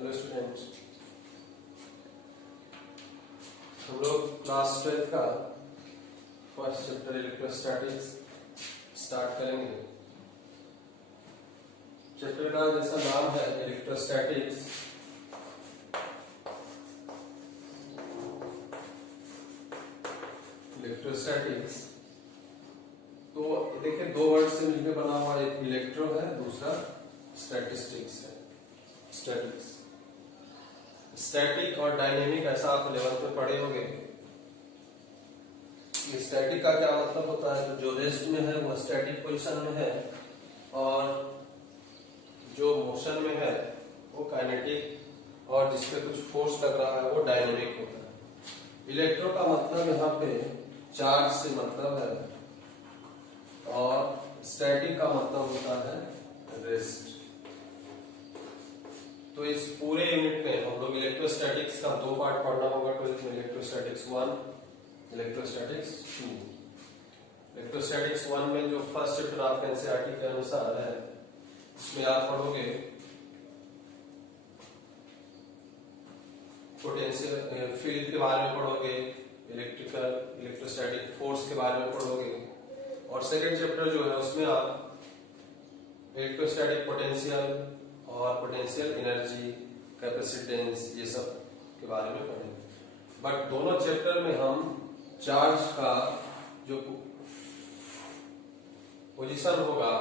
Hello students, हम लोग class 12 का फर्स्ट चैप्टर इलेक्ट्रोस्टैटिक्स स्टार्ट करेंगे। चैप्टर का जैसा नाम है इलेक्ट्रोस्टैटिक्स, तो देखिए दो वर्ड से मिलकर बना हुआ, एक इलेक्ट्रो है, दूसरा स्टैटिस्टिक्स है। स्टैटिक और डायनेमिक ऐसा आप 11th में पढ़े होंगे। स्टैटिक का क्या मतलब होता है? जो रेस्ट में है वो स्टैटिक पोजीशन में है और जो मोशन में है वो काइनेटिक और जिसपे कुछ फोर्स लग रहा है वो डायनेमिक होता है। इलेक्ट्रो का मतलब यहाँ पे चार्ज से मतलब है और स्टैटिक का मतलब होता है रेस्ट। तो इस पूरे यूनिट में हम लोग इलेक्ट्रोस्टैटिक्स का दो पार्ट पढ़ना होगा 12th में, इलेक्ट्रोस्टैटिक्स 1, इलेक्ट्रोस्टैटिक्स 2। इलेक्ट्रोस्टैटिक्स 1 में जो फर्स्ट चैप्टर आपका एनसीईआरटी के अनुसार है उसमें आप पढ़ोगे पोटेंशियल फील्ड के बारे में पढ़ोगे, इलेक्ट्रोस्टैटिक फोर्स के बारे में पढ़ोगे और सेकंड चैप्टर जो है उसमें आप इलेक्ट्रोस्टैटिक पोटेंशियल और पोटेंशियल एनर्जी, कैपेसिटेंस, ये सब के बारे में पढ़ेंगे। बट दोनों चैप्टर में हम चार्ज का जो पोजीशन होगा,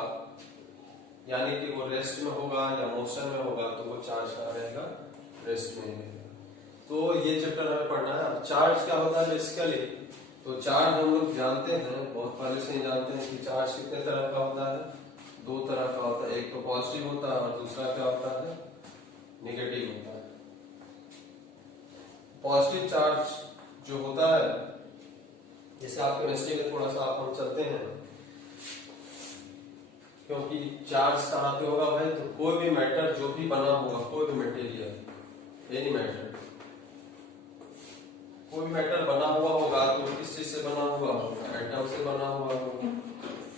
यानी कि वो रेस्ट में होगा या मोशन में होगा, तो वो चार्ज का रहेगा, रेस्ट में रहेगा। तो ये चैप्टर हमें पढ़ना है। अब चार्ज क्या होता है बेसिकली? तो चार्ज हम लोग जानते हैं, बहुत पहले से ही जानते हैं कि चार्ज कितने तरह का होता है। दो तरह का होता है, एक तो पॉजिटिव होता है और दूसरा क्या होता है? नेगेटिव होता है। पॉजिटिव चार्ज जो होता है, जैसे आप केमिस्ट्री में थोड़ा सा आप हम चलते हैं, क्योंकि चार्ज कहाँ पे होगा भाई? तो कोई भी मैटर जो भी बना होगा, कोई भी मटेरियल, एनी मैटर, कोई मैटर बना हुआ होगा तो किस चीज से बना हुआ होगा? एटम से बना हुआ होगा।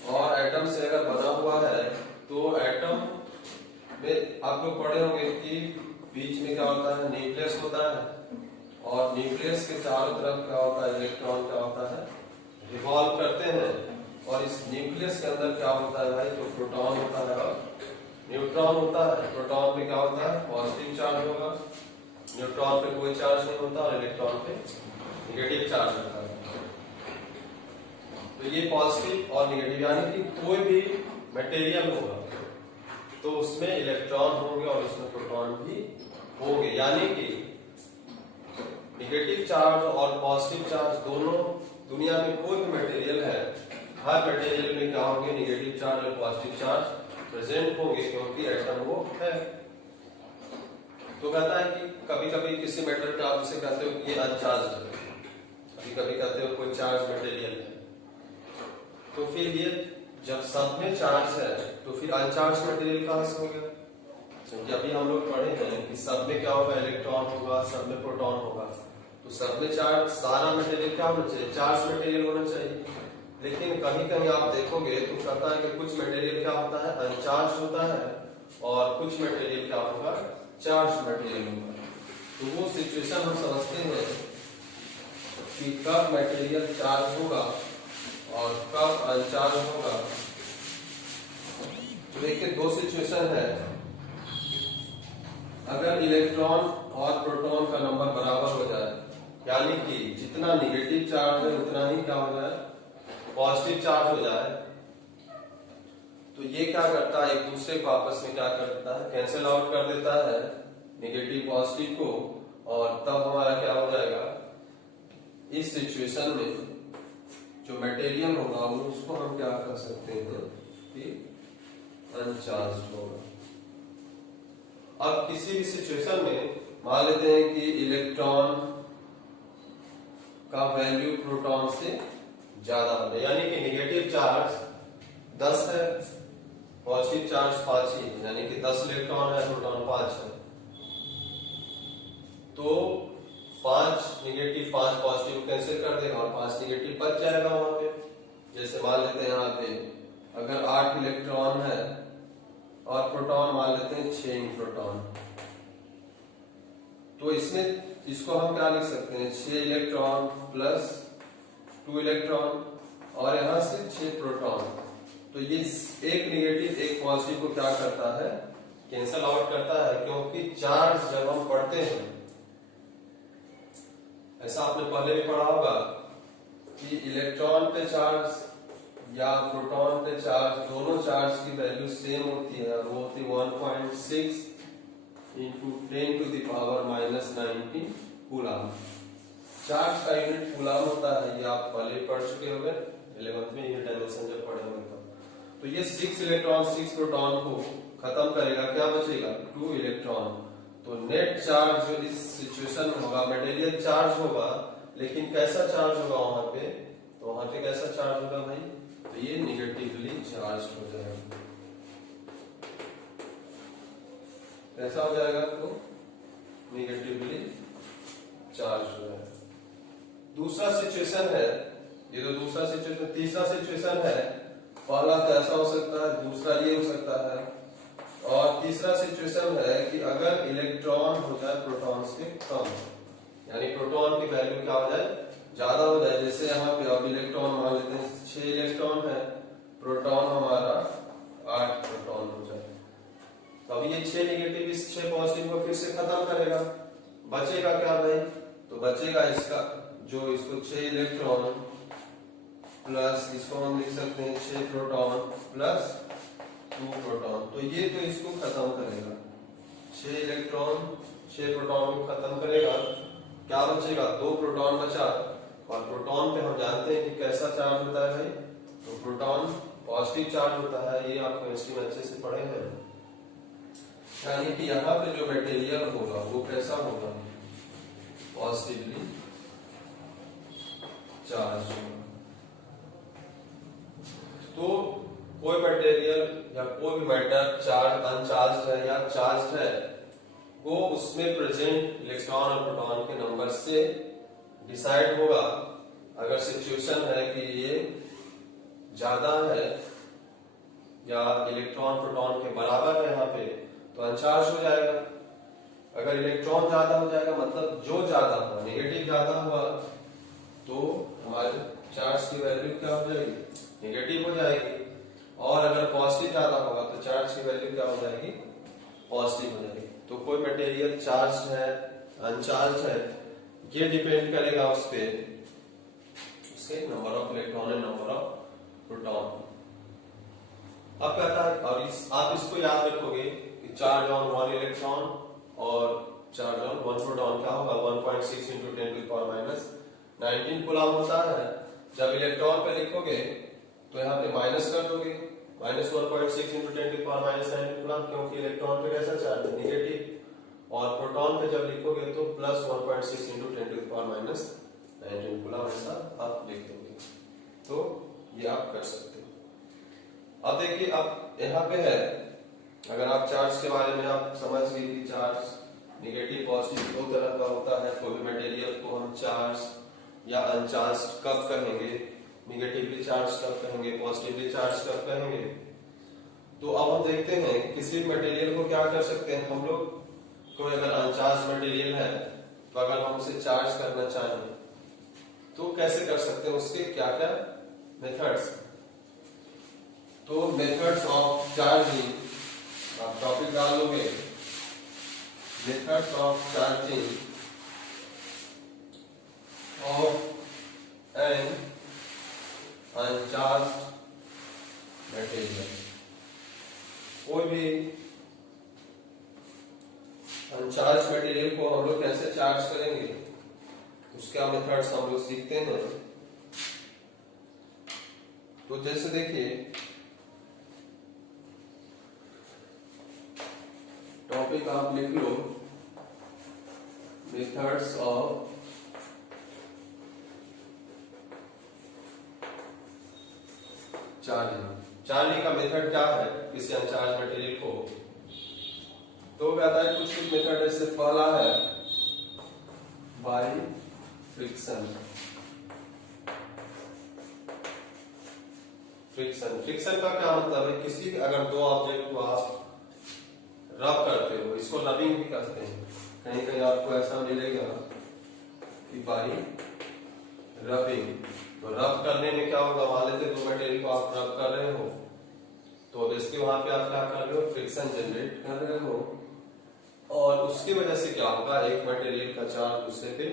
और एटम से अगर बना हुआ है तो एटम में आप लोग पढ़े होंगे कि बीच में क्या होता है? न्यूक्लियस होता है और न्यूक्लियस के चारों तरफ क्या होता है? इलेक्ट्रॉन क्या होता है? रिवॉल्व करते हैं। और इस न्यूक्लियस के अंदर क्या होता है भाई? तो प्रोटॉन होता है और न्यूट्रॉन होता है। प्रोटॉन में क्या होता है? पॉजिटिव चार्ज होगा, न्यूट्रॉन पे कोई चार्ज नहीं होता और इलेक्ट्रॉन पे नेगेटिव चार्ज होता है। तो ये पॉजिटिव और नेगेटिव, यानी कि कोई भी मटेरियल होगा तो उसमें इलेक्ट्रॉन होंगे और उसमें प्रोटॉन भी होंगे। यानी कि नेगेटिव चार्ज और पॉजिटिव चार्ज दोनों, दुनिया में कोई भी मटेरियल है, हर मटेरियल में क्या होंगे? नेगेटिव चार्ज और पॉजिटिव चार्ज प्रेजेंट होंगे, क्योंकि एटम वो है। तो कहता है कि कभी कभी किसी मेटल पे आप जिसे कहते हो ये अनचार्ज है, कभी कभी कहते हो कोई चार्ज मटेरियल है। तो फिर ये जब सब में चार्ज है तो फिर अनचार्ज मटेरियल कहां से हो गया? क्योंकि अभी हम लोग पढ़े हैं कि सब में क्या होगा? इलेक्ट्रॉन होगा, सब में प्रोटॉन होगा। तो सब में चार्ज, सारा मटेरियल क्या होना चाहिए? चार्ज मटेरियल होना चाहिए। लेकिन कहीं कहीं आप देखोगे तो कहता है कि कुछ मटेरियल क्या होता है? अनचार्ज होता है और कुछ मटेरियल क्या होगा? चार्ज मटेरियल होगा। तो वो सिचुएशन हम समझते हैं कि कब मटेरियल चार्ज होगा और कब अनचार्ज होगा। तो देखिए दो सिचुएशन है। अगर इलेक्ट्रॉन और प्रोटॉन का नंबर बराबर हो जाए, यानी कि जितना नेगेटिव चार्ज है उतना ही क्या हो जाए? पॉजिटिव चार्ज हो जाए, तो ये क्या करता है? एक दूसरे को आपस में क्या करता है? कैंसिल आउट कर देता है नेगेटिव पॉजिटिव को, और तब हमारा क्या हो जाएगा? इस सिचुएशन में जो मटेरियल होगा वो उसको हम क्या कर सकते हैं कि अनचार्ज होगा। अब किसी भी सिचुएशन में मान लेते हैं कि इलेक्ट्रॉन का वैल्यू प्रोटॉन से ज्यादा है, यानी कि नेगेटिव चार्ज 10 है, पॉजिटिव चार्ज 5 ही है, यानी कि 10 इलेक्ट्रॉन है, प्रोटॉन 5 है। तो 5 नेगेटिव 5 पॉजिटिव कैंसिल कर देगा और 5 नेगेटिव बच जाएगा वहां पे। जैसे मान लेते हैं यहाँ पे अगर 8 इलेक्ट्रॉन है और प्रोटॉन मान लेते हैं 6 प्रोटॉन, तो इसमें इसको हम क्या लिख सकते हैं, 6 इलेक्ट्रॉन प्लस 2 इलेक्ट्रॉन और यहां से 6 प्रोटॉन। तो ये एक निगेटिव एक पॉजिटिव को क्या करता है, कैंसल आउट करता है, क्योंकि चार्ज जब हम पढ़ते हैं, ऐसा आपने पहले भी पढ़ा होगा कि इलेक्ट्रॉन पे चार्ज या प्रोटॉन पे चार्ज, दोनों चार्ज की वैल्यू सेम होती है, और वो होती 1.6 into 10 to the power -19 coulomb. Charge का यूनिट कूलम होता है, ये आप पहले पढ़ चुके होंगे 11th में यूनिट डायमेंशन जब पढ़े होंगे तो ये 6 इलेक्ट्रॉन 6 प्रोटॉन को खत्म करेगा, क्या बचेगा 2 इलेक्ट्रॉन। तो नेट चार्ज जो इस सिचुएशन में होगा, मटेरियल चार्ज होगा, लेकिन कैसा चार्ज होगा वहां पे, तो वहां पे कैसा चार्ज होगा भाई, तो ये निगेटिवली चार्ज हो जाएगा। कैसा हो जाएगा, तो निगेटिवली चार्ज हो जाएगा। दूसरा सिचुएशन है, ये तो दूसरा सिचुएशन। तीसरा सिचुएशन है, पहला तो ऐसा हो सकता है, दूसरा ये हो सकता है, और तीसरा सिचुएशन है कि अगर इलेक्ट्रॉन हो जाए प्रोटॉन से कम, यानी प्रोटॉन की वैल्यू क्या हो जाए, ज्यादा हो जाए। जैसे यहाँ पे अब इलेक्ट्रॉन मान लेते हैं 6 इलेक्ट्रॉन है, प्रोटॉन हमारा 8 प्रोटॉन हो जाए, तो अब ये 6 निगेटिव इस 6 पॉजिटिव को फिर से खत्म करेगा। बचेगा क्या भाई, तो बचेगा इसका जो इसको 6 इलेक्ट्रॉन प्लस इसको हम लिख सकते हैं 6 प्रोटॉन प्लस 2 प्रोटॉन। तो ये तो इसको खत्म करेगा, 6 इलेक्ट्रॉन 6 प्रोटॉन को खत्म करेगा। क्या बचेगा, 2 प्रोटॉन बचा, और प्रोटॉन पे हम जानते हैं कि कैसा चार्ज होता है भाई, तो प्रोटॉन पॉजिटिव चार्ज होता है, ये आप केमिस्ट्री में अच्छे से पढ़े हैं। यानी कि यहाँ पे जो मटेरियल होगा वो कैसा होगा, पॉजिटिवली चार्ज होगा। तो कोई मटेरियल या कोई भी मैटर चार्ज अनचार्ज है या चार्ज है, वो उसमें प्रेजेंट इलेक्ट्रॉन और प्रोटॉन के नंबर से डिसाइड होगा। अगर सिचुएशन है कि ये ज्यादा है या इलेक्ट्रॉन प्रोटॉन के बराबर है यहाँ पे, तो अनचार्ज हो जाएगा। अगर इलेक्ट्रॉन ज्यादा हो जाएगा, मतलब जो ज्यादा हुआ, नेगेटिव ज्यादा हुआ, तो हमारे चार्ज की वैल्यू क्या हो जाएगी, नेगेटिव हो जाएगी। और अगर पॉजिटिव ज्यादा होगा तो चार्ज की वैल्यू क्या हो जाएगी, पॉजिटिव हो जाएगी। तो कोई मटेरियल चार्ज है अनचार्ज है, ये डिपेंड करेगा उस पे, उसके number of electron and number of proton. अब कहता है, और आप इसको याद रखोगे कि चार्ज ऑन 1 इलेक्ट्रॉन और चार्ज ऑन 1 प्रोटॉन क्या होगा, 1.6 into 10 to the power -19 coulomb होता है। जब इलेक्ट्रॉन पे लिखोगे तो यहाँ पे माइनस कर दोगे, -1.6 into 10 to the power -19 coulomb, क्योंकि इलेक्ट्रॉन पे कैसा चार्ज है, नेगेटिव। और प्रोटॉन पे जब लिखोगे तो +1.6 into 10 to the power -19 coulomb, ऐसा आप लिख दोगे। तो ये आप कर सकते हो। अब देखिए, अब यहाँ पे है, अगर आप चार्ज के बारे में आप समझ गए कि चार्ज नेगेटिव पॉजिटिव 2 तरह का होता है। कोई भी मटेरियल को हम चार्ज या अनचार्ज कब कहेंगे, नेगेटिवली चार्ज कब कहेंगे, पॉजिटिवली चार्ज कब कहेंगे। तो अब हम देखते हैं किसी मटेरियल को क्या कर सकते हैं हम लोग। कोई अगर अनचार्ज मटेरियल है, तो अगर हम उसे चार्ज करना चाहें तो कैसे कर सकते हैं, उसके क्या क्या मेथड्स। तो मेथड्स ऑफ चार्जिंग, आप टॉपिक डाल लोगे, methods of charging of an uncharged material. कोई भी अनचार्ज मटेरियल को हम लोग कैसे चार्ज करेंगे, उसका मेथड्स हम लोग सीखते हैं। तो जैसे देखिए, टॉपिक आप लिख लो, मेथड्स ऑफ चार्जिंग। चार्जिंग का मेथड क्या है किसी अनचार्ज मटेरियल को, तो कहता है कुछ कुछ मेथड। जैसे पहला है बाय फ्रिक्शन। फ्रिक्शन का क्या मतलब है, किसी अगर दो ऑब्जेक्ट को आप रब करते हो, इसको रबिंग भी कहते हैं, कहीं कहीं आपको ऐसा मिलेगा कि बाई रबिंग। तो रब करने में क्या होगा, मान लेते दो मटेरियल को आप रब कर रहे हो, तो बेसिकली वहां पे आप क्या कर रहे हो, फ्रिक्शन जनरेट कर रहे हो, और उसकी वजह से क्या होगा, एक मटेरियल का चार्ज दूसरे पे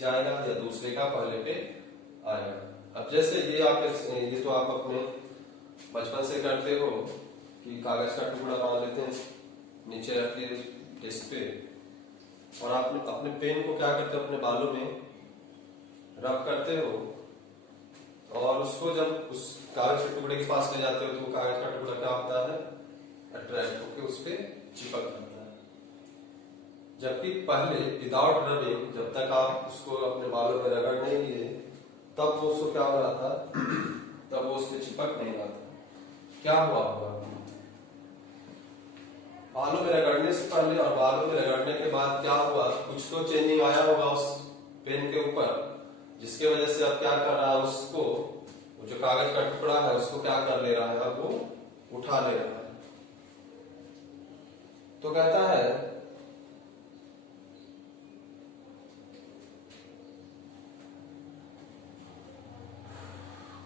जाएगा या दूसरे का पहले पे आएगा। अब जैसे ये तो आप अपने बचपन से करते हो कि कागज का टुकड़ा बांध लेते हैं, नीचे रख के डेस्क पे, और आप अपने पेन को क्या करते हो, अपने बालों में रब करते हो, और उसको जब उस कागज के टुकड़े के पास ले जाते हो तो कागज का टुकड़ा क्या होता है, अट्रैक्ट होकर उस पर चिपक जाता है। जबकि पहले विदाउट रबिंग, जब तक आप उसको अपने बालों में रगड़ नहीं लिए, तब वो उसको क्या हो रहा था, तब वो उस पर चिपक नहीं रहा था। क्या हुआ होगा, बालों में रगड़ने से पहले और बालों में रगड़ने के बाद क्या हुआ, कुछ तो चेंजिंग आया होगा उस पेन के ऊपर, जिसके वजह से अब क्या कर रहा है, उसको जो कागज का टुकड़ा है उसको क्या कर ले रहा है, अब वो उठा ले रहा है। तो कहता है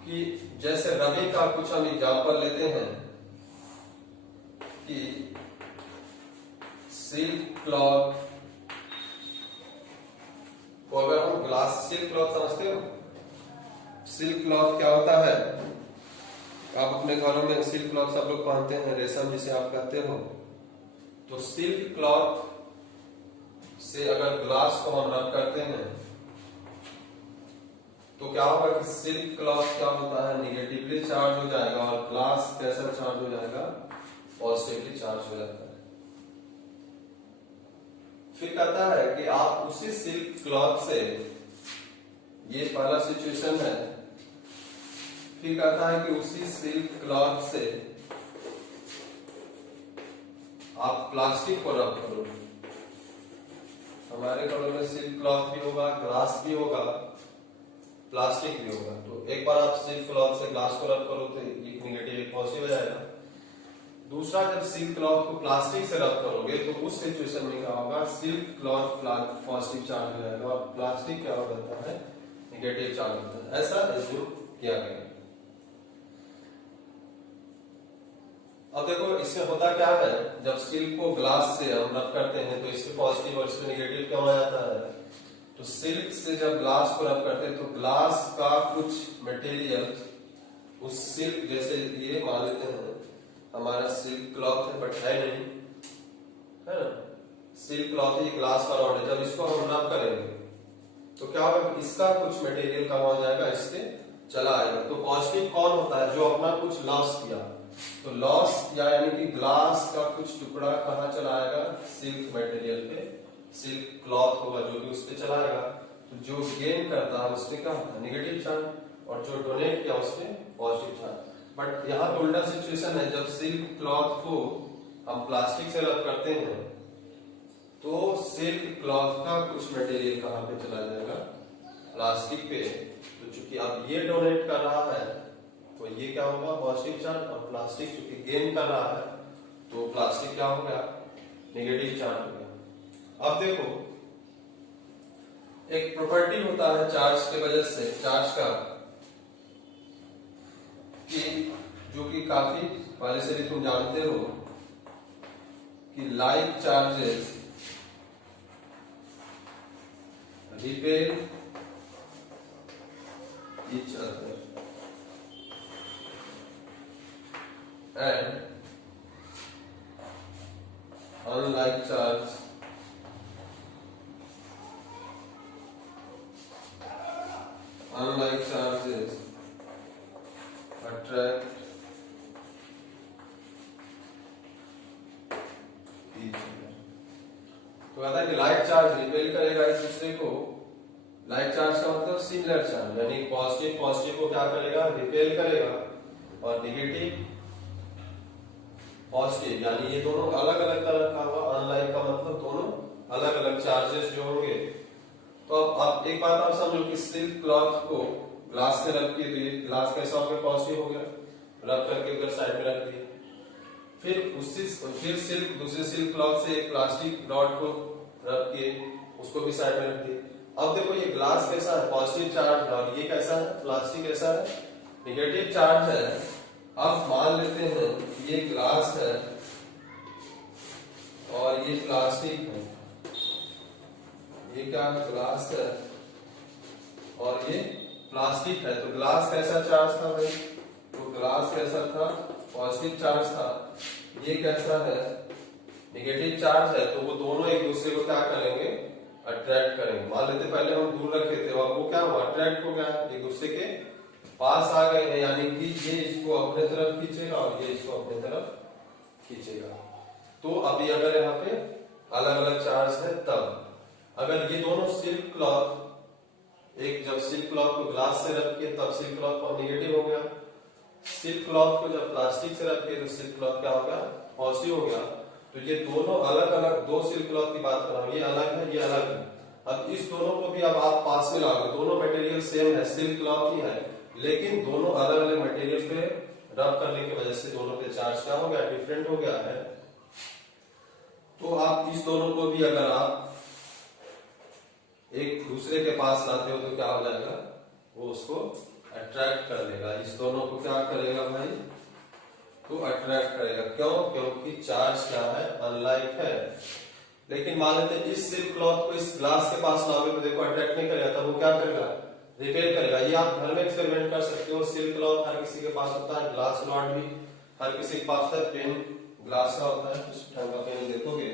कि जैसे रबी का कुछ हम एग्जाम्पल लेते हैं कि सिल्क क्लॉथ को अगर हम ग्लास सिल्क क्लॉथ समझते हो, सिल्क क्लॉथ क्या होता है, आप अपने घरों में सिल्क क्लॉथ सब लोग पहनते हैं, रेशम जिसे आप कहते हो। तो सिल्क क्लॉथ से अगर ग्लास को हम रब करते हैं तो क्या होगा कि सिल्क क्लॉथ क्या होता है, निगेटिवली चार्ज हो जाएगा, और ग्लास कैसा चार्ज हो जाएगा, पॉजिटिवली चार्ज हो जाता है। फिर कहता है कि आप उसी सिल्क क्लॉथ से, ये पहला सिचुएशन है, फिर कहता है कि उसी सिल्क क्लॉथ से आप प्लास्टिक को रब करो। हमारे घरों में सिल्क क्लॉथ भी होगा, ग्लास भी होगा, प्लास्टिक भी होगा। तो एक बार आप सिल्क क्लॉथ से ग्लास को रब करो तो एक निगेटिव एक पॉजिटिव हो जाएगा। दूसरा, जब सिल्क क्लॉथ को प्लास्टिक से रब करोगे तो उस सिचुएशन में क्या होगा, सिल्क क्लॉथ पॉजिटिव चार्ज हो जाएगा और प्लास्टिक क्या हो जाता है, निगेटिव चार्ज होता है। ऐसा एज्यूम किया गया। अब देखो इसमें होता क्या है, जब सिल्क को ग्लास से हम रब करते हैं तो इसमें पॉजिटिव और इसमें निगेटिव क्या हो जाता है। तो सिल्क से जब ग्लास को रब करते हैं तो ग्लास का कुछ मटेरियल उस सिल्क, जैसे ये मान लेते हैं हमारा सिल्क क्लॉथ है बट है नहीं, है ना, सिल्क क्लॉथ ही ग्लास का रॉड है। जब इसको हम रब करेंगे तो क्या होगा, इसका कुछ मटेरियल कहाँ हो जाएगा, इससे चला आएगा। तो पॉजिटिव कौन होता है, जो अपना कुछ लॉस किया। तो लॉस या यानी कि ग्लास का कुछ टुकड़ा कहाँ चला आएगा, सिल्क मटेरियल पे, सिल्क क्लॉथ होगा जो भी उस पे चला आएगा। तो जो गेन करता है उसमें क्या होता है, निगेटिव चार्ज, और जो डोनेट किया उसमें पॉजिटिव चार्ज। बट यहाँ पे उल्टा सिचुएशन है, जब सिल्क क्लॉथ को हम प्लास्टिक से रब करते हैं तो सिल्क क्लॉथ का कुछ मटेरियल कहाँ पे चला जाएगा, प्लास्टिक पे। तो चूंकि अब ये डोनेट कर रहा है तो ये क्या होगा, पॉजिटिव चार्ज, और प्लास्टिक चूंकि गेन कर रहा है तो प्लास्टिक क्या हो गया, निगेटिव चार्ज हो गया। अब देखो एक प्रॉपर्टी होता है चार्ज के वजह से, चार्ज का, कि जो कि काफी पहले से भी तुम जानते हो कि like charges repel each other and unlike charges attract each other। तो कहता है कि लाइक चार्ज रिपेल करेगा एक दूसरे को। लाइक चार्ज का मतलब सिमिलर चार्ज, यानी पॉजिटिव पॉजिटिव को क्या करेगा, रिपेल करेगा, और निगेटिव पॉजिटिव, यानी ये दोनों अलग अलग तरह का होगा। अनलाइक का मतलब दोनों अलग अलग चार्जेस जो होंगे। तो अब एक बात आप समझो कि सिल्क क्लॉथ को ग्लास से रब किए तो ये ग्लास कैसा हो गया, पॉजिटिव हो गया, रब करके उधर साइड में रख दिया। फिर सिल्क, दूसरे सिल्क क्लॉथ से एक प्लास्टिक रॉड को रब किए, उसको भी साइड में रख दिए। अब देखो ये ग्लास कैसा है, पॉजिटिव चार्ज, और ये कैसा है, प्लास्टिक कैसा है, निगेटिव चार्ज है। अब मान लेते हैं ये ग्लास है और ये प्लास्टिक है, ये क्या ग्लास है और ये प्लास्टिक है। तो ग्लास कैसा चार्ज था भाई, तो ग्लास कैसा था, पॉजिटिव चार्ज था। ये कैसा है, नेगेटिव चार्ज है। तो वो दोनों एक दूसरे को क्या करेंगे, अट्रैक्ट करेंगे। मान लेते पहले हम दूर रखे थे और वो क्या हुआ, अट्रैक्ट हो गया, एक दूसरे के पास आ गए हैं, यानी कि ये इसको अपने तरफ खींचेगा और ये इसको अपने तरफ खींचेगा। तो अभी अगर यहाँ पे अलग अलग चार्ज है, तब अगर ये दोनों सिल्क क्लॉथ, एक जब सिल्क क्लॉथ को ग्लास से रख के तब सिल्क क्लॉथ पर नेगेटिव हो गया, सिल्क क्लॉथ को जब प्लास्टिक से रख के तो सिल्क क्लॉथ क्या हो गया, पॉजिटिव हो गया। तो ये दोनों अलग अलग, दो सिल्क क्लॉथ की बात कर रहा हूं, ये अलग है, ये अलग है। अब इस दोनों को भी अब आप पास में लाओगे, दोनों मटेरियल सेम है, सिल्क क्लॉथ ही है, लेकिन दोनों अलग अलग मटेरियल पे रब करने की वजह से दोनों पे चार्ज क्या हो गया, डिफरेंट हो गया है। तो आप इस दोनों को भी अगर आप एक दूसरे के पास लाते हो तो क्या हो जाएगा, वो उसको अट्रैक्ट कर लेगा। इस दोनों को क्या करेगा भाई, तो अट्रैक्ट करेगा। क्यों, क्योंकि चार्ज क्या है, अनलाइक है। लेकिन मान लेते हैं इस सिल्क क्लॉथ को इस ग्लास के पास लाओगे तो देखो अट्रैक्ट नहीं करेगा, तब वो क्या करेगा, रिपेल करेगा। ये आप घर में एक्सपेरिमेंट कर सकते हो। सिल्क क्लॉथ हर किसी के पास होता है, ग्लास रॉड भी हर किसी के पास होता है, पेन ग्लास का होता है, कुछ ढंग का पेन देखोगे,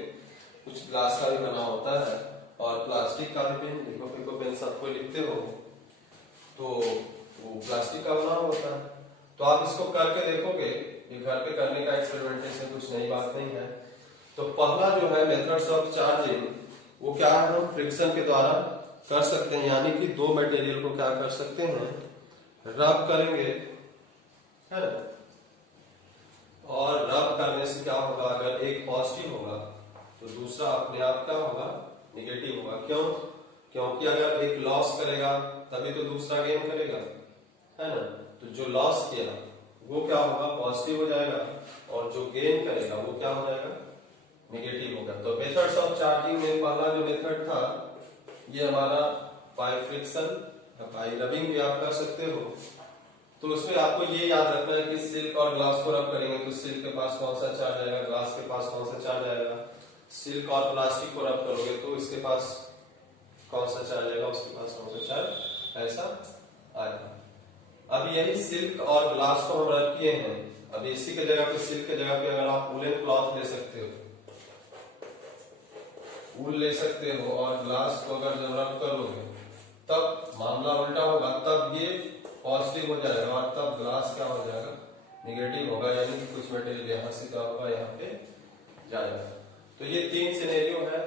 कुछ ग्लास का भी बना होता है, और प्लास्टिक का भी पेन, देखो फिको पेन सबको लिखते हो तो वो प्लास्टिक का बना होता है। तो आप इसको करके देखोगे, ये घर पे करने का एक्सपेरिमेंटेशन कुछ नई बात नहीं है। तो पहला जो है मेथड्स ऑफ चार्जिंग, वो क्या है, हम फ्रिक्शन के द्वारा कर सकते हैं, यानी कि दो मटेरियल को क्या कर सकते हैं, रब करेंगे, है ना। और रब करने से क्या होगा, अगर एक पॉजिटिव होगा तो दूसरा अपने आप क्या होगा, निगेटिव होगा। क्यों, क्योंकि अगर एक लॉस करेगा तभी तो दूसरा गेन करेगा, है ना। तो जो लॉस किया वो क्या होगा, पॉजिटिव हो जाएगा, और जो गेन करेगा वो क्या हो जाएगा, नेगेटिव होगा। तो मेथड्स ऑफ चार्जिंग में पहला जो मेथड था ये हमारा बाय फ्रिक्शन, बाय रबिंग भी आप कर सकते हो। तो उसमें आपको ये याद रखना है कि सिल्क और ग्लास को रब करेंगे तो सिल्क के पास कौन सा चार्ज आएगा, ग्लास के पास कौन सा चार्ज आएगा। सिल्क और प्लास्टिक को रब करोगे तो इसके पास कौन सा चार्ज आएगा, उसके पास कौन सा चार्ज, ऐसा आएगा। अब यही सिल्क और ग्लास को हम रब किए हैं। अब इसी के जगह पे, सिल्क के जगह पे अगर आप वूलन क्लॉथ ले सकते हो, वूल ले सकते हो, और ग्लास को अगर जब रब करोगे तब मामला उल्टा होगा, तब ये पॉजिटिव हो जाएगा और तब ग्लास क्या हो जाएगा, निगेटिव होगा, यानी कि कुछ मटेरियल यहाँ से क्या होगा, यहाँ पे जाएगा। तो ये तीन सिनेरियो है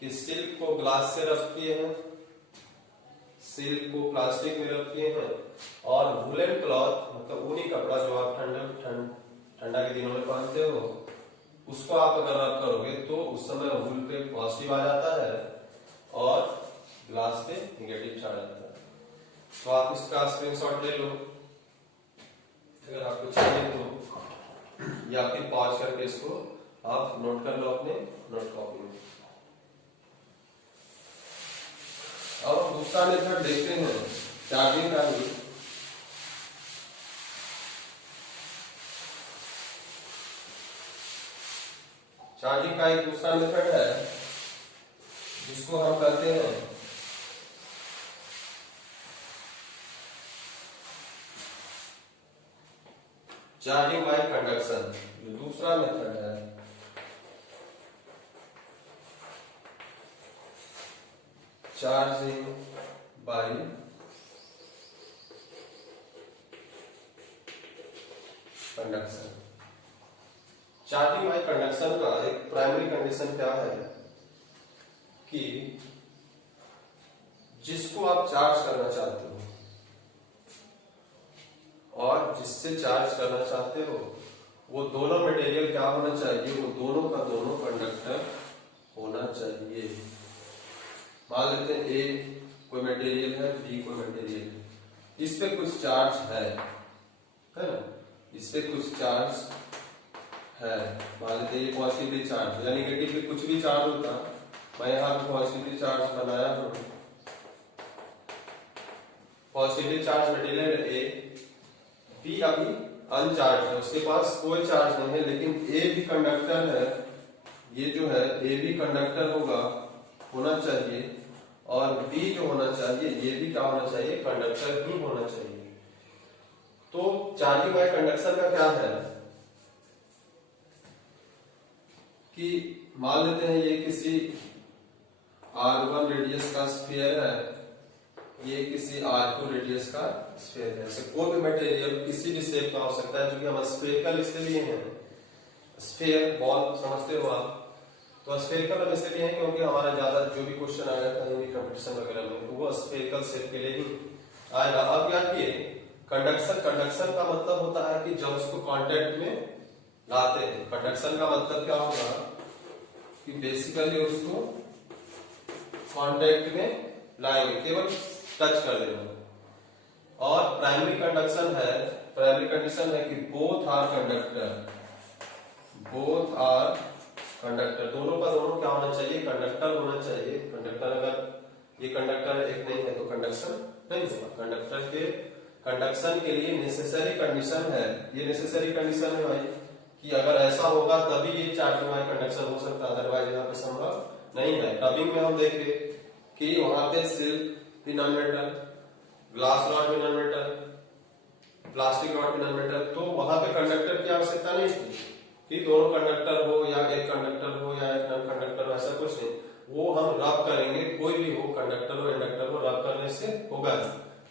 कि सिल्क को ग्लास से रब किए हैं, सिल्क को प्लास्टिक में रब किए हैं, और वूलन क्लॉथ मतलब ऊनी कपड़ा जो आप ठंडा के दिनों में पहनते हो, उसको आप अगर रब करोगे तो उस समय वूल पे पॉजिटिव आ जाता है और ग्लास पे निगेटिव चार्ज आता है। तो आप इसका स्क्रीनशॉट ले लो अगर आपको चाहिए तो, या फिर पॉज करके इसको आप नोट कर लो अपने नोट कॉपी में। अब हम दूसरा मेथड देखते हैं चार्जिंग का ही। चार्जिंग का एक दूसरा मेथड है जिसको हम कहते हैं चार्जिंग बाय कंडक्शन। जो दूसरा मेथड है charging by conduction. Charging by conduction का एक प्राइमरी कंडीशन क्या है कि जिसको आप चार्ज करना चाहते हो और जिससे चार्ज करना चाहते हो वो दोनों मटेरियल क्या होना चाहिए, वो दोनों का दोनों कंडक्टर होना चाहिए। मान लेते हैं ए कोई मटेरियल है, बी कोई मटेरियल है, इस पे कुछ चार्ज है ना, इस पे कुछ चार्ज है, मान लेते हैं ये पॉजिटिवली चार्ज या निगेटिवली कुछ भी चार्ज होता, मैं यहाँ पे पॉजिटिवली चार्ज बनाया हूँ, positively charge material A, B अभी अनचार्ज है, उसके पास कोई चार्ज नहीं है, लेकिन ए भी कंडक्टर है, ये जो है ए भी कंडक्टर होना चाहिए, और बी जो होना चाहिए ये भी क्या होना चाहिए, कंडक्टर ही होना चाहिए। तो चार्जिंग बाय कंडक्शन का क्या है कि मान लेते हैं ये किसी r1 रेडियस का स्फीयर है, ये किसी r2 रेडियस का स्फीयर है। ऐसे कोई भी मटेरियल किसी भी शेप का हो सकता है, जो कि हम स्फेरिकल इसलिए हैं, स्फीयर बॉल समझते हो आप, तो स्फेरिकल हम इसलिए हैं क्योंकि हमारा ज्यादा जो भी क्वेश्चन आएगा कहीं भी कंपटीशन वगैरह में तो वो स्फेरिकल शेप के लिए ही आएगा। अब क्या किए, कंडक्शन का मतलब होता है कि जब उसको कांटेक्ट में लाते हैं, कंडक्शन का मतलब क्या होगा कि बेसिकली उसको कांटेक्ट में लाएंगे, केवल टच कर देना। और प्राइमरी कंडक्शन है कि बोथ आर कंडक्टर, दोनों का दोनों क्या होना चाहिए, कंडक्टर होना चाहिए। कंडक्टर अगर ये कंडक्टर एक नहीं है तो कंडक्शन नहीं होगा। कंडक्टर के कंडक्शन के लिए नेसेसरी कंडीशन है, ये नेसेसरी कंडीशन है भाई कि अगर ऐसा होगा तभी ये चार्जिंग वाला कंडक्शन हो सकता है, अदरवाइज यहाँ पे संभव नहीं है। टबिंग में हम देखे कि वहां पे सिल्क भी नॉन मेटल, ग्लास रॉड भी नॉन मेटल, प्लास्टिक रॉड भी नॉन मेटल, तो वहां पे कंडक्टर की आवश्यकता नहीं थी कि दोनों कंडक्टर हो या एक कंडक्टर हो या एक नॉन कंडक्टर हो, ऐसा कुछ नहीं। वो हम रब करेंगे, कोई भी हो, कंडक्टर हो इंडक्टर हो, रब करने से होगा।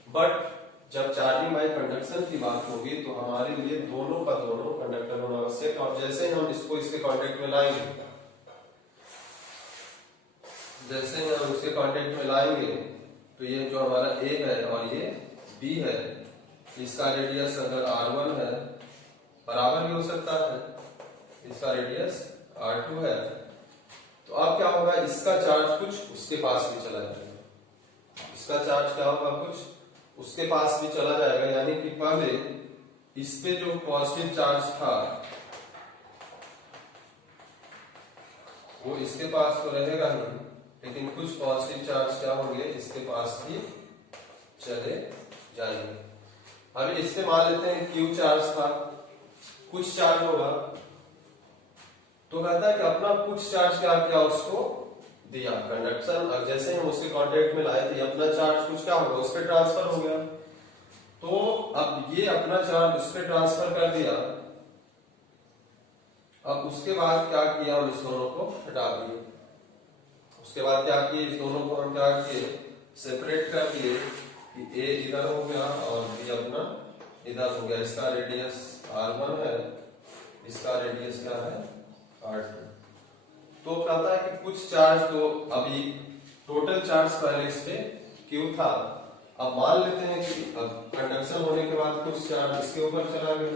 बट जब चार्जिंग बाय कंडक्शन की बात होगी तो हमारे लिए दोनों का दोनों कंडक्टर होना आवश्यक। और जैसे हम इसको इसके कांटेक्ट में लाएंगे, जैसे हम उसके कांटेक्ट में लाएंगे तो ये जो हमारा ए है और ये बी है, इसका रेडियस अगर r1 है बराबर भी हो सकता है, इसका रेडियस r2 है, तो अब क्या होगा, इसका चार्ज कुछ उसके पास भी चला जाएगा, इसका चार्ज क्या होगा, कुछ उसके पास भी चला जाएगा। यानी कि पहले इस पे जो पॉजिटिव चार्ज था वो इसके पास तो रहेगा ही, लेकिन कुछ पॉजिटिव चार्ज क्या होंगे, इसके पास भी चले जाएंगे। अभी इस पे मान लेते हैं क्यू चार्ज था, कुछ चार्ज होगा, तो कहता है कि अपना कुछ चार्ज क्या किया, उसको दिया कंडक्शन। अब जैसे हम उसके कांटेक्ट में लाए थे, अपना चार्ज कुछ क्या होगा, उस पर ट्रांसफर हो गया। तो अब ये अपना चार्ज उस पर ट्रांसफर कर दिया। अब उसके बाद क्या किया, हम इस दोनों को हटा दिए। उसके बाद क्या किए, इस दोनों को हम क्या किए, सेपरेट कर दिए कि ए इधर हो गया और बी अपना इधर हो गया। इसका रेडियस r1 है, इसका रेडियस क्या है, r2। तो कहता है कि कुछ चार्ज, तो अभी टोटल चार्ज पहले इस पे Q था, अब मान लेते हैं कि अब कंडक्शन होने के बाद कुछ चार्ज इसके ऊपर चला गया,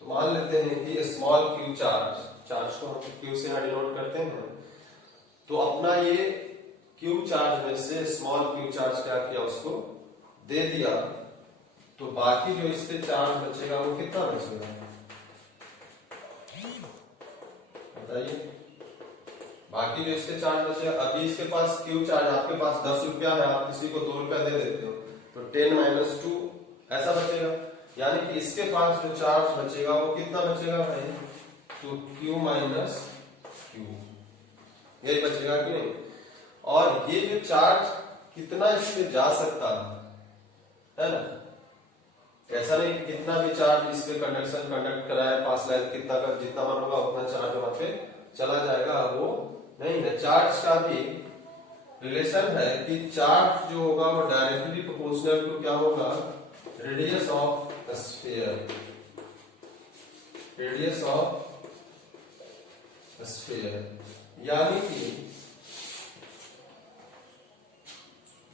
तो मान लेते हैं कि स्मॉल Q चार्ज को हम Q से डिनोट करते हैं। तो अपना ये Q चार्ज में से स्मॉल Q चार्ज क्या किया, उसको दे दिया, तो बाकी जो इस पे चार्ज बचेगा वो कितना बचेगा बताइए। बाकी जो इसके चार्ज बचेगा, अभी इसके पास Q चार्ज, आपके पास 10 रुपया है, आप किसी को 2 रुपया दे देते हो, तो 10 - 2 ऐसा बचेगा। यानी कि इसके पास जो चार्ज बचेगा वो कितना बचेगा भाई, तो Q - Q, यही बचेगा कि नहीं। और ये जो चार्ज कितना इसमें जा सकता है ना, ऐसा नहीं कि कितना भी चार्ज इस पे कंडक्ट कराया पास लाइन, कितना का जितना मन होगा उतना चार्ज वहां पे चला जाएगा, वो नहीं है। चार्ज का भी रिलेशन है कि चार्ज जो होगा वो डायरेक्टली प्रोपोर्शनल टू क्या होगा, radius of sphere, radius of sphere. यानी कि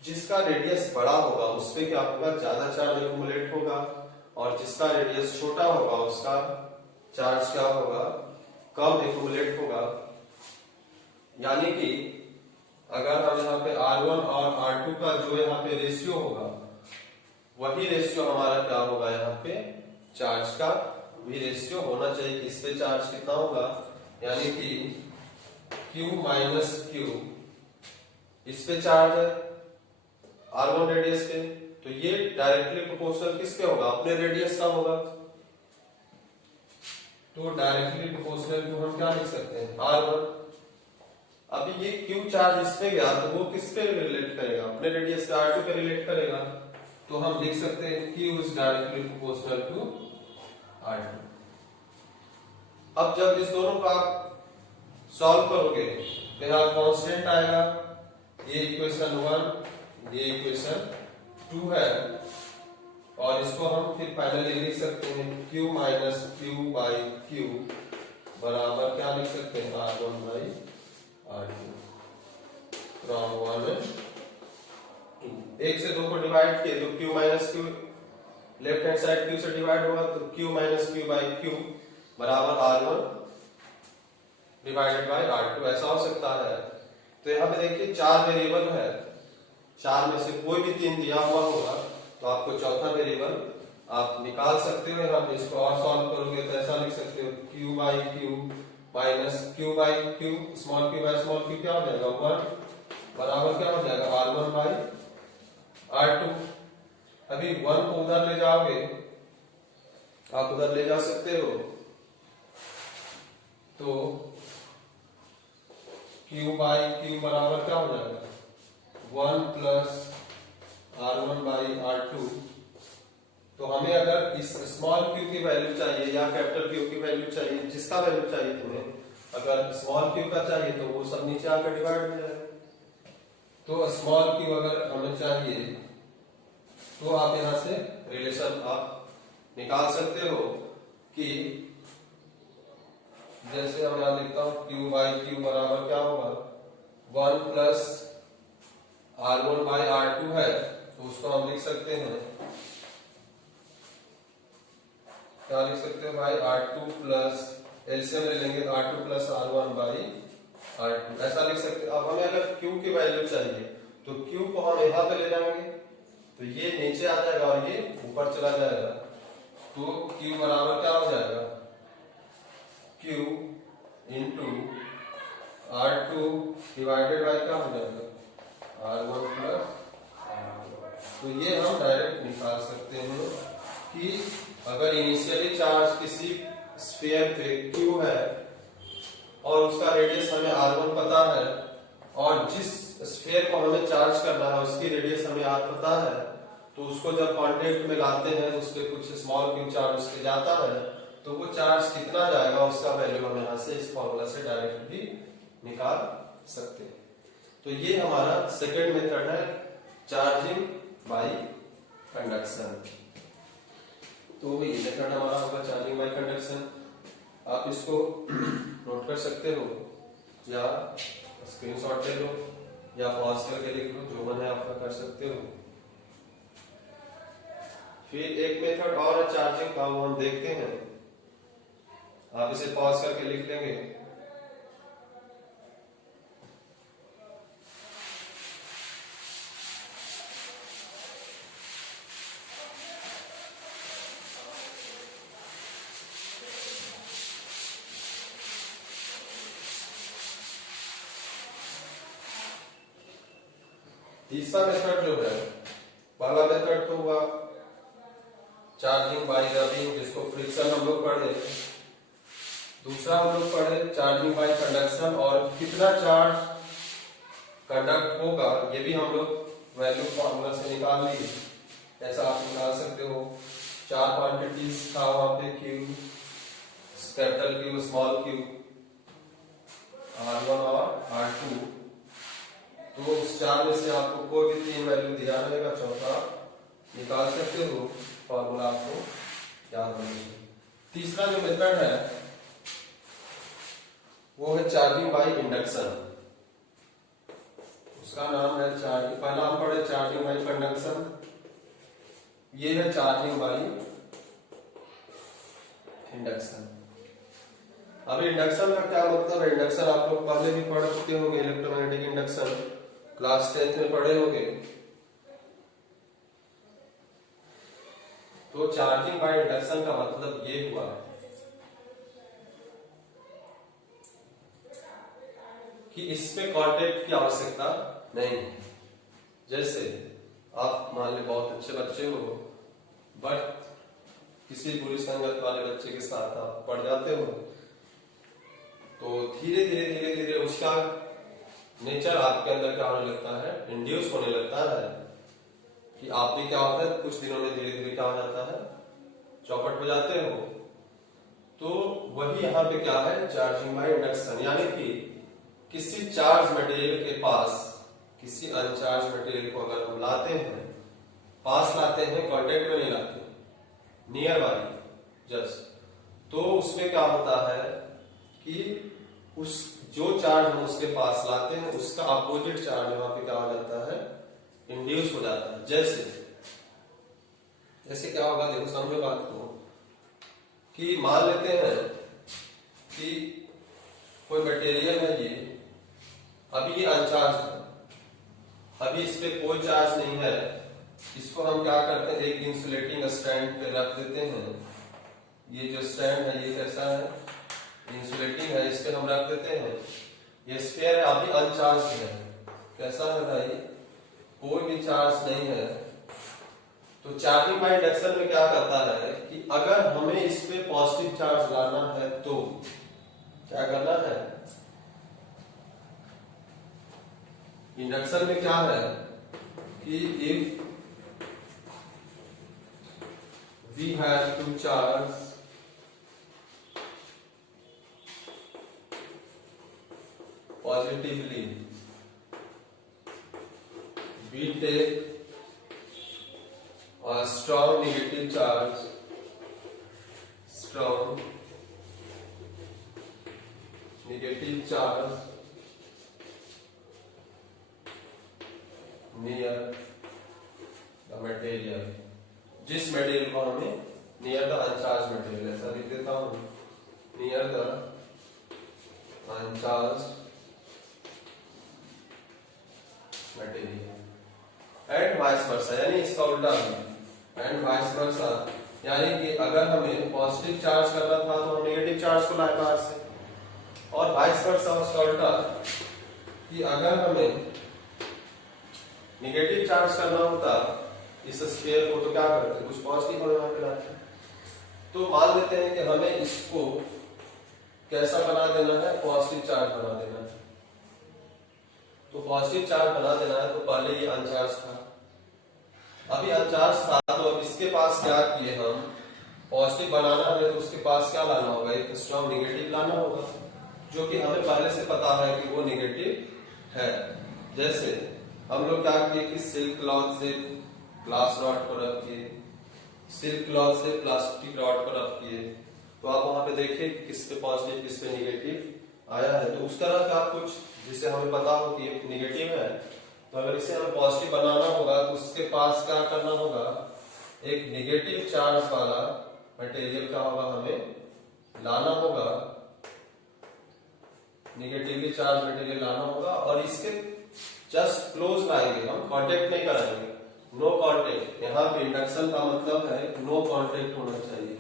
जिसका रेडियस बड़ा होगा उस पे क्या होगा, ज्यादा चार्ज एक्यूमुलेट होगा, और जिसका रेडियस छोटा होगा उसका चार्ज क्या होगा, कम एक्यूमुलेट होगा। यानी कि अगर हम यहाँ पे R1 और R2 का जो यहाँ पे रेशियो होगा, वही रेशियो हमारा क्या होगा यहाँ पे चार्ज का भी रेशियो होना चाहिए कि इस पे चार्ज कितना होगा, यानी कि Q माइनस Q, इस पे चार्ज है R1 रेडियस पे, तो ये डायरेक्टली प्रोपोर्शनल किस पे होगा, अपने रेडियस का होगा। तो डायरेक्टली प्रोपोर्शनल को हम क्या लिख सकते हैं, R1। अभी ये Q चार्ज इस पे गया तो वो किस पे रिलेट करेगा, अपने रेडियस का R2 पे रिलेट करेगा, तो हम लिख सकते हैं Q is directly proportional to R2। अब जब इस दोनों का आप सॉल्व करोगे तो यहाँ कांस्टेंट आएगा, ये इक्वेशन 1, ये इक्वेशन 2 है, और इसको हम फिर फाइनली लिख सकते हैं Q minus Q by Q बराबर क्या लिख सकते हैं, R1 by R2 from 1 and 2। 1 से 2 को डिवाइड किए तो Q minus Q left hand side Q से डिवाइड होगा, तो Q minus Q by Q बराबर R1 डिवाइडेड बाई R2 ऐसा हो सकता है। तो यहाँ पे देखिए 4 वेरिएबल है, 4 में से कोई भी 3 दिया हुआ होगा तो आपको चौथा वेरिएबल आप निकाल सकते हो। यहाँ पे इसको और सॉल्व करोगे तो ऐसा लिख सकते हो Q by Q minus Q by Q small q by small q क्या हो जाएगा, 1 बराबर क्या हो जाएगा, R1 बाई R2। अभी 1 को उधर ले जाओगे, आप उधर ले जा सकते हो, तो Q बाई Q बराबर क्या हो जाएगा, 1 प्लस R1 बाई R2। तो हमें अगर इस स्मॉल q की वैल्यू चाहिए या कैपिटल Q की वैल्यू चाहिए, जिसका वैल्यू चाहिए तुम्हें, अगर स्मॉल q का चाहिए तो वो सब नीचे आकर डिवाइड हो जाएगा। तो स्मॉल q अगर हमें चाहिए तो आप यहां से रिलेशन आप निकाल सकते हो कि जैसे हम यहां लिखता हूं Q बाई Q बराबर क्या होगा, 1 प्लस R1 बाई R2 है, तो उसको हम लिख सकते हैं, क्या लिख सकते हो भाई, R2 प्लस एलसीएम ले लेंगे R2 plus R1 by R2 ऐसा लिख सकते हो। अब हमें अगर Q की वैल्यू चाहिए तो Q को हम यहाँ पे ले जाएंगे तो ये नीचे आ जाएगा और ये ऊपर चला जाएगा, तो Q बराबर क्या हो जाएगा, Q into R2 divided by क्या हो जाएगा, R1 प्लस। तो ये हम डायरेक्ट निकाल सकते हैं कि अगर इनिशियली चार्ज किसी स्फीयर पे Q है और उसका रेडियस हमें R1 पता है, और जिस स्फीयर को हमें चार्ज करना है उसकी रेडियस हमें R पता है, तो उसको जब कांटेक्ट में लाते हैं उस पे कुछ स्मॉल q चार्ज उस पे जाता है, तो वो चार्ज कितना जाएगा उसका वैल्यू हम यहाँ से इस फॉर्मूला से डायरेक्ट भी निकाल सकते हैं। तो ये हमारा सेकेंड मेथड है, चार्जिंग बाई कंडक्शन। तो ये मेथड हमारा होगा चार्जिंग बाई कंडक्शन। आप इसको नोट कर सकते हो या स्क्रीनशॉट ले लो या पॉज करके लिख लो, जो मन है आपका कर सकते हो। फिर एक मेथड और है चार्जिंग का, वो हम देखते हैं, आप इसे पॉज करके लिख लेंगे। तीसरा मेथड जो है, पहला मेथड तो हुआ चार्जिंग बाई रबिंग, जिसको फ्रिक्शन हम लोग पढ़े। दूसरा हम लोग पढ़े चार्जिंग बाई कंडक्शन, और कितना चार्ज कंडक्ट होगा ये भी हम लोग वैल्यू फॉर्मूला से निकाल लिए। ऐसा आप निकाल सकते हो। 4 क्वांटिटीज था वहां पे, Q, capital Q, small Q, R1 और R2। तो उस 4 में से आपको कोई भी 3 वैल्यू दिया रहेगा, चौथा निकाल सकते हो। फॉर्मूला आपको याद रखिए। तीसरा जो मेथड है वो है चार्जिंग बाई इंडक्शन। उसका नाम है चार्जिंग, पहला हम पढ़े चार्जिंग बाई कंडक्शन, ये है चार्जिंग बाई इंडक्शन। अब इंडक्शन का क्या मतलब है? इंडक्शन आप लोग पहले भी पढ़ चुके होंगे, इलेक्ट्रोमैग्नेटिक इंडक्शन क्लास 10th में पढ़े होंगे। तो चार्जिंग बाय इंडक्शन का मतलब ये हुआ कि इसमें कांटेक्ट की आवश्यकता नहीं है। जैसे आप मान लो बहुत अच्छे बच्चे हो, बट किसी बुरी संगत वाले बच्चे के साथ आप पढ़ जाते हो, तो धीरे धीरे धीरे धीरे उसका नेचर आपके अंदर क्या होने लगता है, इंड्यूस होने लगता है कि आप भी क्या होता है, कुछ दिनों में धीरे धीरे क्या हो जाता है, चौपट हो जाते हो। तो वही यहाँ पे क्या है, चार्जिंग बाय इंडक्शन, यानी कि किसी चार्ज मटेरियल के पास किसी अनचार्ज मटेरियल को अगर हम लाते हैं, पास लाते हैं, कांटेक्ट में नहीं लाते, नियर बाई जस्ट, तो उसमें क्या होता है कि उस जो चार्ज हम उसके पास लाते हैं उसका अपोजिट चार्ज वहां पे क्या हो जाता है, इंड्यूस हो जाता है। जैसे क्या होगा, देखो समझो बात को, कि मान लेते हैं कि कोई मटेरियल है, ये अभी ये अनचार्ज है, अभी इस पे कोई चार्ज नहीं है, इसको हम क्या करते हैं, एक इंसुलेटिंग स्टैंड पे रख देते हैं। ये जो स्टैंड है ये कैसा है, इंसुलेटिंग है, इस पे हम रख देते हैं। ये स्फीयर है, अभी अनचार्ज है, कैसा है भाई, कोई भी चार्ज नहीं है। तो चार्जिंग बाय इंडक्शन में क्या करता है कि अगर हमें इस पे पॉजिटिव चार्ज लाना है तो क्या करना है, इंडक्शन में क्या है कि if we have to charge positively, we take a strong negative charge, strong negative charge near the material, जिस मटेरियल को हमें नियर द अनचार्ज मटेरियल, ऐसा लिख देता हूं, near the अनचार्ज material and vice versa, यानी इसका उल्टा भी, एंड वाइस वर्सा, यानी कि अगर हमें पॉजिटिव चार्ज करना था तो हम नेगेटिव चार्ज को लाए बाहर से, और वाइस वर्सा उसका उल्टा, कि अगर हमें नेगेटिव चार्ज करना होता इस स्फीयर को तो क्या करते, कुछ पॉजिटिव हमें वहां पे लाते। तो मान लेते हैं कि हमें इसको कैसा बना देना है, पॉजिटिव चार्ज बना देना है। तो पॉजिटिव चार्ज बना देना है, तो पहले ये अनचार्ज था, अभी अनचार्ज था, तो अब इसके पास क्या किए हम, पॉजिटिव बनाना है तो उसके पास क्या लाना होगा, एक स्ट्रॉन्ग नेगेटिव लाना होगा, जो कि हमें पहले से पता है कि वो नेगेटिव है। जैसे हम लोग क्या किए कि सिल्क क्लॉथ से ग्लास रॉड को रख किए, सिल्क क्लॉथ से प्लास्टिक रॉड को रख किए, तो आप वहां पे देखिए किस पे पॉजिटिव किस पे नेगेटिव आया है। तो उस तरह का कुछ जिसे हमें पता हो कि ये नेगेटिव है, तो अगर इसे हमें पॉजिटिव बनाना होगा तो उसके पास क्या करना होगा, एक नेगेटिव चार्ज वाला मटेरियल का होगा, हमें लाना होगा, नेगेटिवली चार्ज मटेरियल लाना होगा, और इसके जस्ट क्लोज लाएंगे, हम कांटेक्ट नहीं कराएंगे, नो कांटेक्ट। यहाँ पे इंडक्शन का मतलब है नो कांटेक्ट होना चाहिए,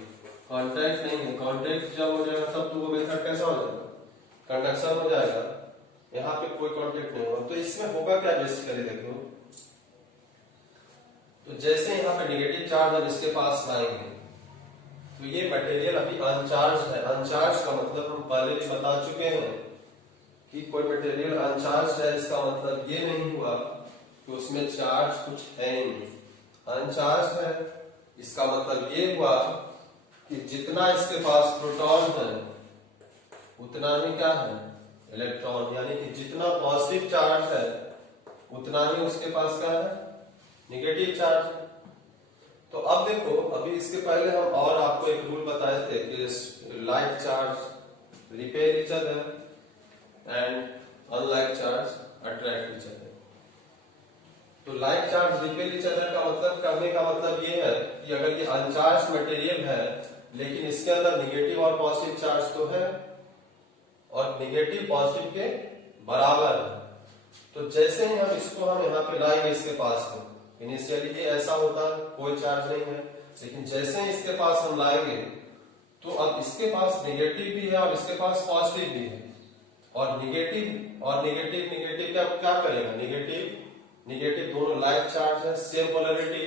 कांटेक्ट नहीं है, कांटेक्ट जब हो जाएगा तब तो वो मेथड कैसा हो जाएगा, कंडक्शन हो जाएगा, यहाँ पे कोई कांटेक्ट नहीं होगा। तो इसमें होगा क्या, बेसिकली देखो, तो जैसे यहाँ पे नेगेटिव चार्ज हम इसके पास लाएंगे, तो ये मटेरियल अभी अनचार्ज है। अनचार्ज का मतलब हम पहले भी बता चुके हैं कि कोई मटेरियल अनचार्ज है, इसका मतलब ये नहीं हुआ कि उसमें चार्ज कुछ है नहीं, अनचार्ज है, इसका मतलब ये हुआ कि जितना इसके पास प्रोटॉन है उतना ही क्या है, इलेक्ट्रॉन, यानी कि जितना पॉजिटिव चार्ज है उतना ही उसके पास क्या है, नेगेटिव चार्ज। तो अब देखो, अभी इसके पहले हम और आपको एक रूल बताए थे कि like charge repel each other and unlike charge attract each other. तो like charge repel each other का मतलब करने का मतलब ये है कि अगर ये अनचार्ज मटेरियल है लेकिन इसके अंदर नेगेटिव और पॉजिटिव चार्ज तो है, और नेगेटिव पॉजिटिव के बराबर है, तो जैसे ही हम यहाँ पे लाएंगे इसके पास में, इनिशियली ये ऐसा होता है, कोई चार्ज नहीं है, लेकिन जैसे ही इसके पास हम लाएंगे तो अब इसके पास नेगेटिव भी है और इसके पास पॉजिटिव भी है, और नेगेटिव क्या क्या करेगा, नेगेटिव दोनों लाइक चार्ज है, सेम पोलैरिटी,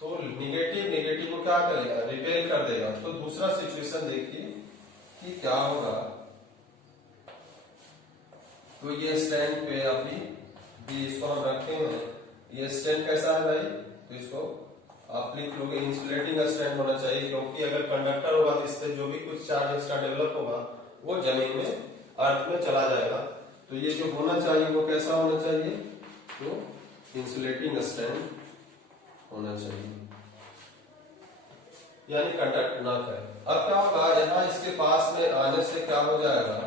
तो नेगेटिव को क्या करेगा, रिपेल कर देगा। तो दूसरा सिचुएशन देखिए कि क्या होगा। तो ये स्टैंड पे अभी इसको हम रखते हैं, ये स्टैंड कैसा है भाई, तो इसको आप लिख लोगे इंसुलेटिंग स्टैंड होना चाहिए, क्योंकि अगर कंडक्टर होगा तो इससे जो भी कुछ चार्ज एक्स्ट्रा डेवलप होगा वो जमीन में अर्थ में चला जाएगा। तो ये जो होना चाहिए वो कैसा होना चाहिए, तो इंसुलेटिंग स्टैंड होना चाहिए, यानी कंडक्ट ना करे। अब क्या होगा, यहाँ इसके पास में आने से क्या हो जाएगा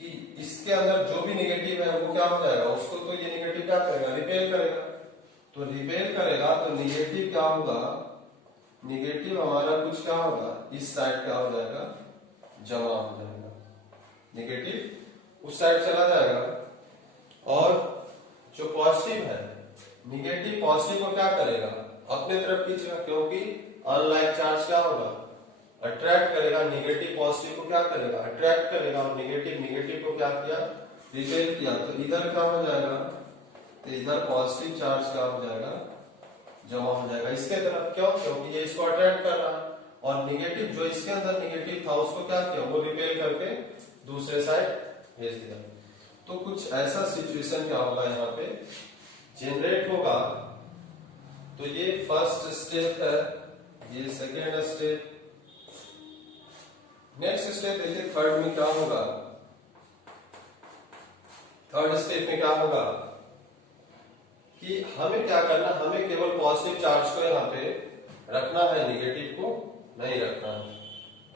कि इसके अंदर जो भी नेगेटिव है वो क्या हो जाएगा, उसको तो ये नेगेटिव क्या करेगा, रिपेल करेगा। तो रिपेल करेगा तो नेगेटिव क्या होगा, नेगेटिव हमारा कुछ क्या होगा, इस साइड क्या हो जाएगा, जमा हो जाएगा, नेगेटिव उस साइड चला जाएगा। और जो पॉजिटिव है, नेगेटिव पॉजिटिव को क्या करेगा, अपने तरफ खींचेगा, क्योंकि अनलाइक चार्ज क्या होगा, अट्रैक्ट करेगा। नेगेटिव पॉजिटिव को क्या करेगा, अट्रैक्ट करेगा, और नेगेटिव को क्या किया, रिपेल किया। तो इधर क्या हो जाएगा, तो इधर पॉजिटिव चार्ज क्या हो जाएगा, जमा हो जाएगा इसके तरफ। क्यों, क्योंकि ये इसको अट्रैक्ट कर रहा है, और नेगेटिव जो इसके अंदर नेगेटिव था उसको क्या किया, वो रिपेल करके दूसरे साइड भेज दिया। तो कुछ ऐसा सिचुएशन क्या होगा यहाँ पे जनरेट होगा। तो ये फर्स्ट स्टेप है, ये सेकेंड स्टेप। नेक्स्ट स्टेप देखिए थर्ड में क्या होगा। थर्ड स्टेप में क्या होगा कि हमें क्या करना, हमें केवल पॉजिटिव चार्ज को यहाँ पे रखना है, नेगेटिव को नहीं रखना है।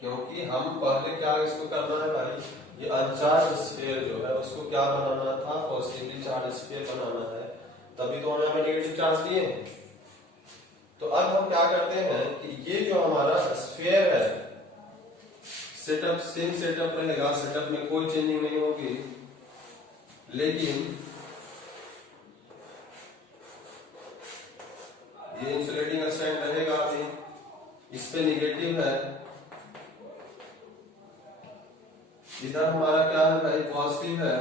क्योंकि हम पहले क्या इसको करना है भाई, ये अनचार्ज स्फीयर जो है उसको क्या बनाना था, पॉजिटिवली चार्ज स्फीयर बनाना है, तभी तो हमें नेगेटिव चार्ज दिए हैं। तो अब हम क्या करते हैं कि ये जो हमारा स्फीयर है, सेटअप सेम सेटअप रहेगा, सेटअप में कोई चेंजिंग नहीं होगी, लेकिन ये इंसुलेटिंग स्टैंड रहेगा। अभी इस पे नेगेटिव है, इधर हमारा क्या है भाई, पॉजिटिव है,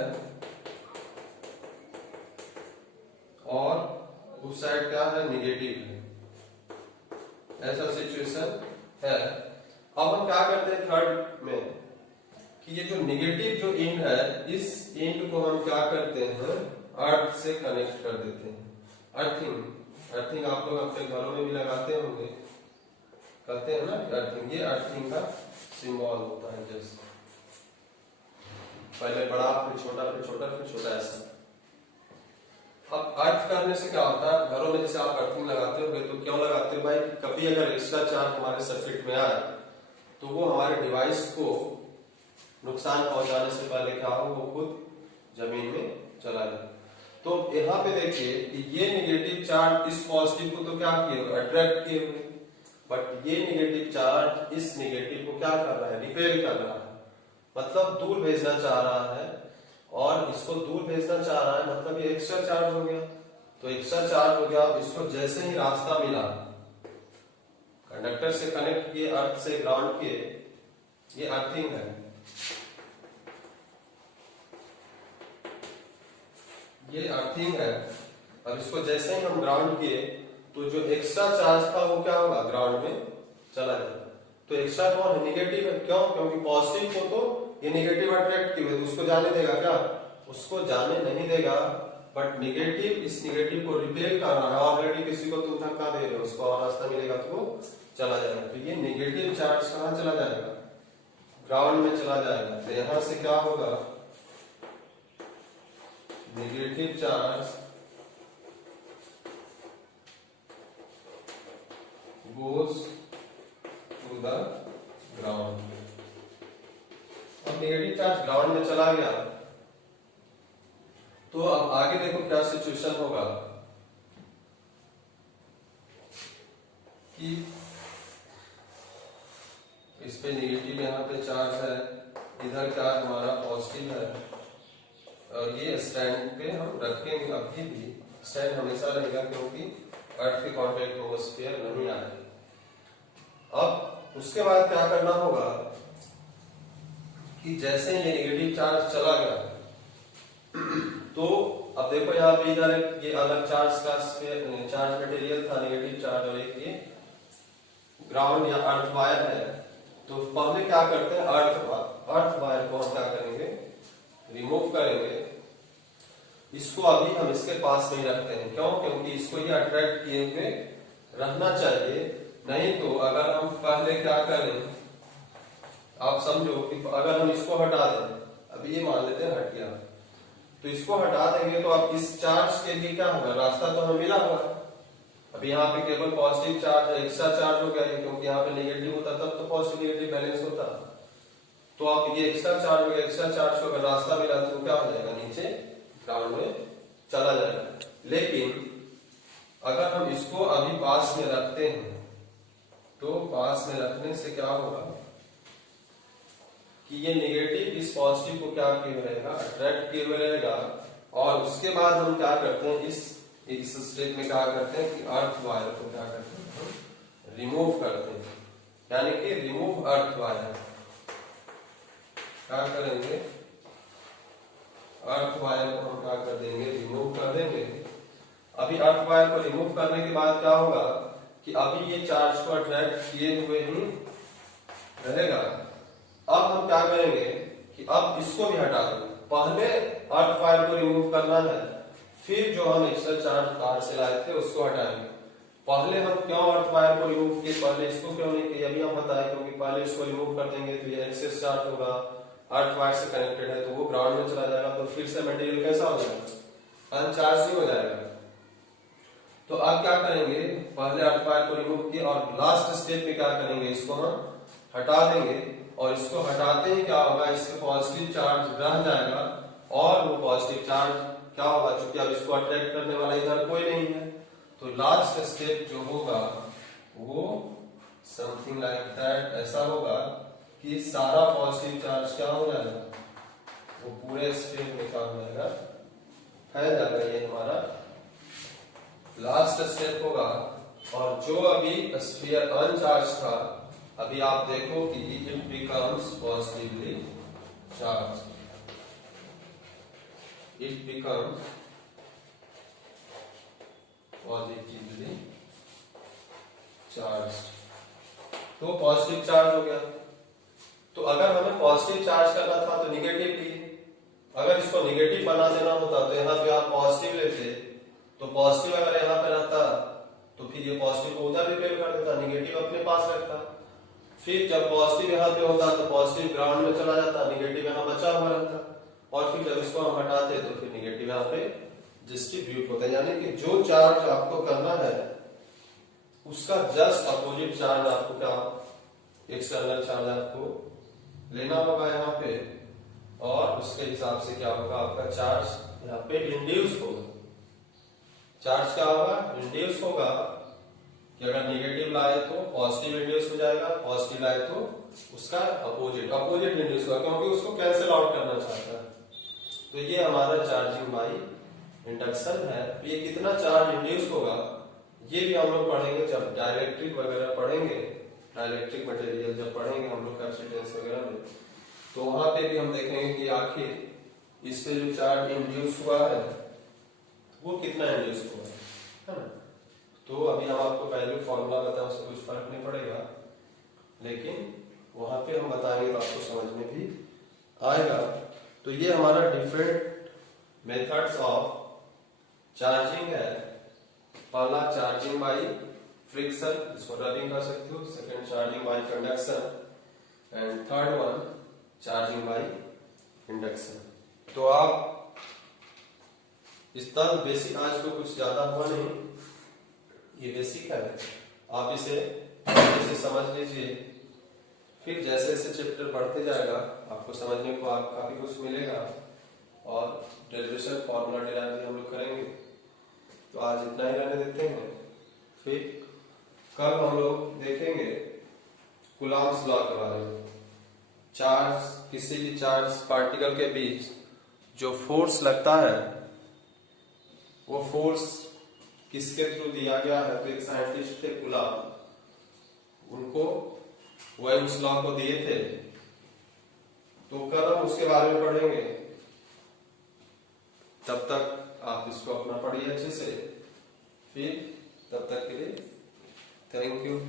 और उस साइड क्या है, नेगेटिव है। ऐसा सिचुएशन है। अब हम क्या करते हैं थर्ड में कि ये जो नेगेटिव जो एंड है, इस एंड को हम क्या करते हैं, अर्थ से कनेक्ट कर देते हैं। अर्थिंग आप लोग अपने घरों में भी लगाते होंगे, कहते हैं ना अर्थिंग। ये अर्थिंग का सिंबल होता है, जैसे पहले बड़ा फिर छोटा फिर छोटा फिर छोटा, ऐसा। अब अर्थ करने से क्या होता है, घरों में जैसे आप अर्थिंग लगाते होंगे तो क्यों लगाते हो भाई, कभी अगर एक्स्ट्रा चार्ज हमारे सर्किट में आए तो वो हमारे डिवाइस को नुकसान पहुंचाने से पहले क्या हो, वो खुद जमीन में चला जाए। तो यहाँ पे देखिए कि ये नेगेटिव चार्ज इस पॉजिटिव को तो क्या किए, अट्रैक्ट किए हुए, बट ये नेगेटिव चार्ज इस नेगेटिव को क्या कर रहा है, रिपेल कर रहा है, मतलब दूर भेजना चाह रहा है। और इसको दूर भेजना चाह रहा है मतलब ये एक्स्ट्रा चार्ज हो गया। तो एक्स्ट्रा चार्ज हो गया, इसको जैसे ही रास्ता मिला, कंडक्टर से कनेक्ट किए, अर्थ से ग्राउंड किए, ये अर्थिंग है। ये अर्थिंग है। अब इसको जैसे ही हम ग्राउंड किए तो जो एक्स्ट्रा चार्ज था वो क्या होगा, ग्राउंड में चला जाएगा। तो एक्स्ट्रा कौन है, निगेटिव है। क्यों, क्योंकि पॉजिटिव को तो ये नेगेटिव अट्रैक्ट किए हुए, तो उसको जाने देगा क्या, उसको जाने नहीं देगा। बट नेगेटिव इस नेगेटिव को रिपेल करना है, ऑलरेडी किसी को तुम धक्का दे रहे हो, उसको और रास्ता मिलेगा तो वो चला जाएगा। तो ये नेगेटिव चार्ज कहाँ चला जाएगा, ग्राउंड में चला जाएगा। तो यहां से क्या होगा, negative charge goes to the ground। अब नेगेटिव चार्ज ग्राउंड में चला गया तो अब आगे देखो क्या सिचुएशन होगा कि इस पे नेगेटिव यहाँ पे चार्ज है, इधर क्या हमारा पॉजिटिव है, और ये स्टैंड पे हम रखेंगे। अभी भी स्टैंड हमेशा रहेगा क्योंकि अर्थ के कांटेक्ट में वो स्फीयर नहीं आएगी। अब उसके बाद क्या करना होगा कि जैसे ये नेगेटिव चार्ज चला गया तो अब देखो यहाँ पे इधर ये अलग चार्ज का चार्ज मटेरियल था नेगेटिव चार्ज, और एक ये ग्राउंड या अर्थ वायर है। तो पहले क्या करते हैं, अर्थ वायर को हम क्या करेंगे, रिमूव करेंगे। इसको अभी हम इसके पास नहीं रखते हैं, क्यों? क्योंकि इसको ये अट्रैक्ट किए हुए रहना चाहिए। नहीं तो अगर हम पहले क्या करें, आप समझो कि अगर हम इसको हटा दें, अभी ये मान लेते हैं हट गया, तो इसको हटा देंगे तो अब इस चार्ज के लिए क्या होगा, रास्ता तो हमें मिला होगा। अभी यहाँ पे केवल पॉजिटिव चार्ज है, एक्स्ट्रा चार्ज हो गया है, क्योंकि यहाँ पे नेगेटिव होता तब तो पॉजिटिव नेगेटिव बैलेंस होता। तो अब ये एक्स्ट्रा चार्ज हो गया, एक्स्ट्रा चार्ज को अगर रास्ता मिला तो क्या हो जाएगा, नीचे ग्राउंड में चला जाएगा। लेकिन अगर हम इसको अभी पास में रखते हैं तो पास में रखने से क्या होगा कि ये नेगेटिव इस पॉजिटिव को क्या किए रहेगा, अट्रैक्ट किए हुए रहेगा। और उसके बाद हम क्या करते हैं, इस स्टेप में क्या करते हैं कि अर्थ वायर को क्या करते हैं, रिमूव करते हैं, यानी कि रिमूव अर्थ वायर। क्या करेंगे, अर्थ वायर को हम क्या कर देंगे, रिमूव कर देंगे। अभी अर्थ वायर को रिमूव करने के बाद क्या होगा कि अभी ये चार्ज को अट्रैक्ट किए हुए ही रहेगा। अब हम क्या करेंगे कि अब इसको भी हटा देंगे। पहले अर्थ वायर को रिमूव करना है, फिर जो हम एक्स्ट्रा चार्ज तार से लाए थे उसको हटाएंगे। पहले हम क्यों अर्थ वायर को रिमूव किए, पहले इसको क्यों नहीं किए, अभी हम बताएं। क्योंकि पहले इसको रिमूव कर देंगे तो ये एक्सेस चार्ज होगा, अर्थ वायर से कनेक्टेड है तो वो ग्राउंड में चला जाएगा, तो फिर से मटेरियल कैसा हो जाएगा, अनचार्ज ही हो जाएगा। तो अब क्या करेंगे, पहले अर्थ वायर को रिमूव किए और लास्ट स्टेप में क्या करेंगे, इसको हम हटा देंगे। और इसको हटाते ही क्या होगा, इसके पॉजिटिव चार्ज रह जाएगा और वो पॉजिटिव चार्ज क्या होगा, चूंकि अब इसको अट्रैक्ट करने वाला इधर कोई नहीं है, तो लास्ट स्टेप जो होगा वो समथिंग लाइक दैट ऐसा होगा कि सारा पॉजिटिव चार्ज क्या हो जाएगा, वो पूरे स्फीयर में क्या हो जाएगा, फैल जाएगा। ये हमारा लास्ट स्टेप होगा। और जो अभी स्फीयर अनचार्ज था, अभी आप देखो कि it becomes positively charge, it becomes positively charge. तो पॉजिटिव चार्ज हो गया। तो अगर हमें पॉजिटिव चार्ज करना था तो निगेटिव लिए, अगर इसको निगेटिव बना देना होता तो यहाँ पे आप पॉजिटिव लेते, तो पॉजिटिव अगर यहाँ पे रहता तो फिर ये पॉजिटिव को उधर रिपेल कर देता, निगेटिव अपने पास रखता। फिर जब पॉजिटिव यहाँ पे होता तो पॉजिटिव ग्राउंड में चला जाता, निगेटिव यहाँ बचा हुआ रहता, और फिर जब इसको हम हटाते तो फिर निगेटिव यहाँ पे डिस्ट्रीब्यूट होता है। यानी कि जो चार्ज आपको करना है उसका जस्ट अपोजिट चार्ज आपको क्या, एक्सटर्नल चार्ज आपको लेना होगा यहाँ पे, और उसके हिसाब से क्या होगा, आपका चार्ज यहाँ पे इंड्यूस होगा। चार्ज क्या होगा, इंड्यूस होगा कि अगर नेगेटिव लाए तो पॉजिटिव इंड्यूस हो जाएगा, पॉजिटिव लाए तो उसका अपोजिट इंड्यूस होगा, क्योंकि उसको कैंसिल आउट करना चाहता है। तो ये हमारा चार्जिंग बाई इंडक्शन है। तो ये कितना चार्ज इंड्यूस होगा ये भी हम लोग पढ़ेंगे जब डाइलेक्ट्रिक वगैरह पढ़ेंगे, डाइलेक्ट्रिक मटेरियल जब पढ़ेंगे हम लोग कैपेसिटेंस वगैरह में, तो वहां पे भी हम देखेंगे कि आखिर इससे जो चार्ज इंड्यूस हुआ है वो कितना इंड्यूस हुआ है ना। तो अभी हम आपको वैल्यू फॉर्मूला बताएं, उससे कुछ फर्क नहीं पड़ेगा, लेकिन वहां पे हम बताएंगे तो आपको समझ में भी आएगा। तो ये हमारा डिफरेंट मेथड्स ऑफ चार्जिंग है। पहला चार्जिंग बाई फ्रिक्शन, इसको रबिंग कर सकते हो, second charging by conduction, and third one charging by induction. तो आप इस तरह बेसिक, आज तो कुछ ज्यादा हुआ नहीं, ये बेसिक है, आप इसे अच्छे से समझ लीजिए। फिर जैसे जैसे चैप्टर बढ़ते जाएगा आपको समझने को आप काफी कुछ मिलेगा, और डेरिवेशन फॉर्मूला डिराइव भी हम लोग करेंगे। तो आज इतना ही रहने देते हैं, फिर कल हम लोग देखेंगे कूलॉम्स लॉ के बारे में। चार्ज, किसी भी चार्ज पार्टिकल के बीच जो फोर्स लगता है वो फोर्स किसके थ्रू दिया गया है, तो एक साइंटिस्ट थे कूलॉम, उनको वह उस लॉ को दिए थे तो कल हम उसके बारे में पढ़ेंगे। तब तक आप इसको अपना पढ़िए अच्छे से। फिर तब तक के लिए थैंक यू।